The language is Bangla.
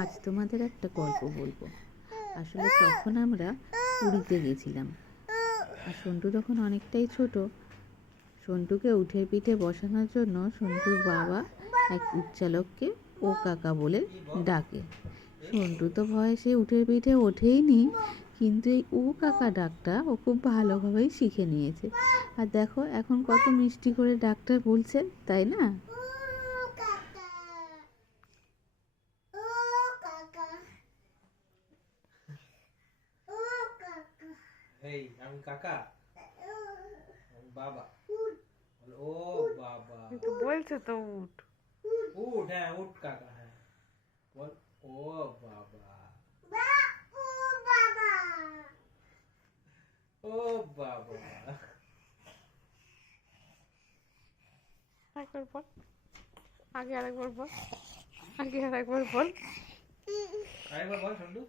আজ তোমাদের একটা গল্প বলবো। আসলে তখন আমরা পুরীতে গেছিলাম, আর সন্টু তখন অনেকটাই ছোট। সন্টুকে উঠের পিঠে বসানোর জন্য সন্টুর বাবা এক উচ্চালককে ও কাকা বলে ডাকে। সন্টু তো ভয়ে সে উঠের পিঠে ওঠেই নি, কিন্তু এই ও কাকা ডাকটা ও খুব ভালোভাবেই শিখে নিয়েছে। আর দেখো এখন কত মিষ্টি করে ডাকটা বলছে, তাই না? এই আমি কাকা, আমি বাবা। ও বাবা, তো বলছে তো উঠ। উঠ, হ্যাঁ উঠ কাকা, হ্যাঁ বল। ও বাবা, ও বাবা। আরেকবার বল, আগে আরেকবার বল, আগে আরেকবার বল। আরেকবার বল সন্টু।